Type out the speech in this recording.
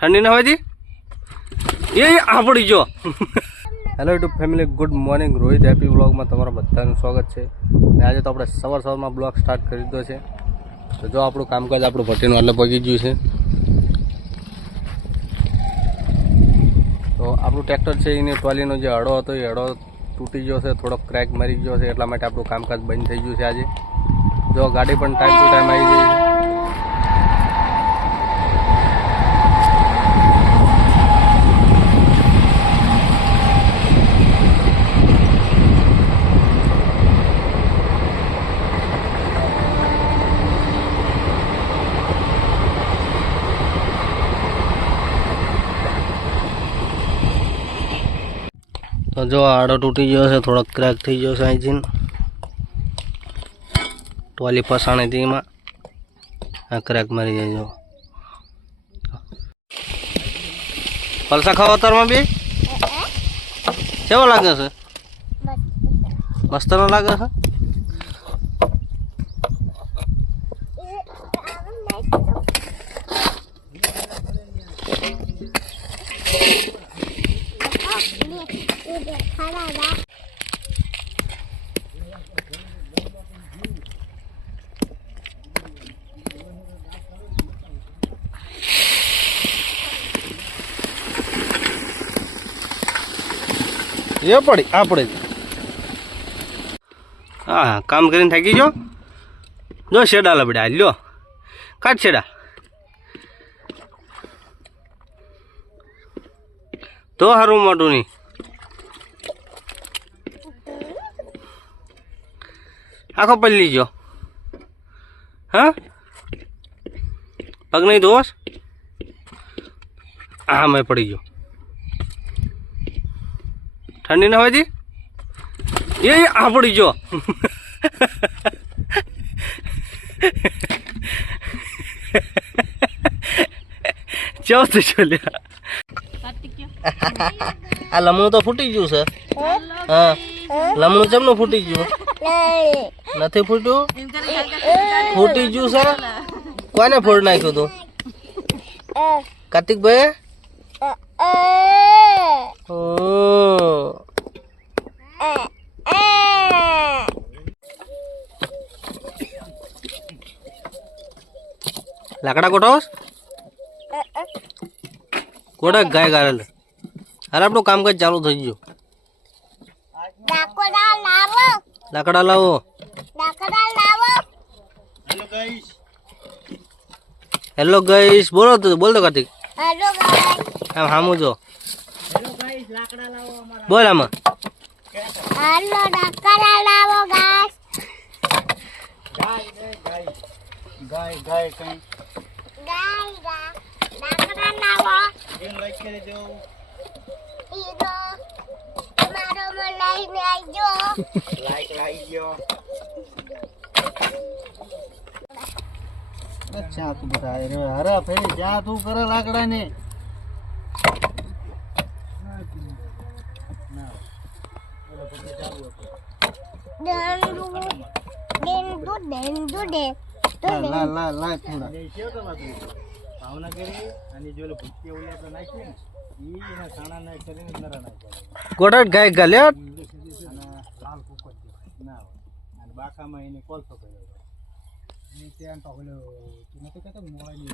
ठंडी ना होती ये आ पड़ी जो hello YouTube family good morning Rohit happy blog में तमारा बधाનું स्वागत है। आज तो આપણે સવારમાં બ્લોગ સ્ટાર્ટ કરી દીધો છે। તો જો આપણું કામકાજ આપણું ભટ્ટીનું એટલે પગી ગયું છે। તો આપણું ટ્રેક્ટર છે એની ટ્રોલીનો જે હડો હતો એ હડો તૂટી ગયો છે, થોડોક ક્રેક મારી ગયો છે, એટલા માટે આપણું કામકાજ બંધ થઈ ગયું છે આજે। જો ગાડી પણ ટાઈમ ટુ ટાઈમ આવી ગઈ છે। तो जो आड़ो तूटी गयो है, थोड़ा क्रेक थी गयो है इंजिन ट्रॉली फसाणी थी में आ क्रेक मारी जाए। जो पलसा खाओ अतार में भी केवो लागे छे? मस्त न लागे छे। ये पड़ी आ पड़े हाँ काम करीने थकी जो शेडा लबड़ा लो काट शेडा तो हारू मोटू नहीं आखो पल्ली जो हाँ पग नहीं दोष हाँ मैं पड़ी जो ठंडी ना होती ये आ पड़ी जो चौथे चलिया आ लमणू तो फूटी गयु से। हाँ लमणू चमनु फूटी गयु नहीं फूटू फूटी गयु से कोने फोड़ नाख्यो तू कार्तिक भाई लाकड़ा कोठोस कोड़ा गाय गारेल अरे आपनो काम काज चालू થઈ ગયો। लाकड़ा लावो हेलो गाइस बोलो तो बोल दो कार्तिक हेलो गाइस हम हामू जो हेलो गाइस लाकड़ा लावो हमारा बोल हम हेलो लाकड़ा लावो गाइस गाय गाय गाय गाय कहीं गाय गाय लाकड़ा लावो इन लाइक करे दो ईगो मारो मलाई में आइयो लाइक लाइयो। अच्छा तू बता रे अरे फिर जा तू करे लाकड़ा ने ला ला ला थोड़ा भावना करी आणि जो भुक्की ओल्या तो नाखी ने ई ना खाना नाही करीने नरा नाही कोडट गाय गाल्यात लाल कुकर ना आणि बाका महिने कोलसो કર્યો ને તે આંટા ઓલો તું નતો કહેતો મોળાની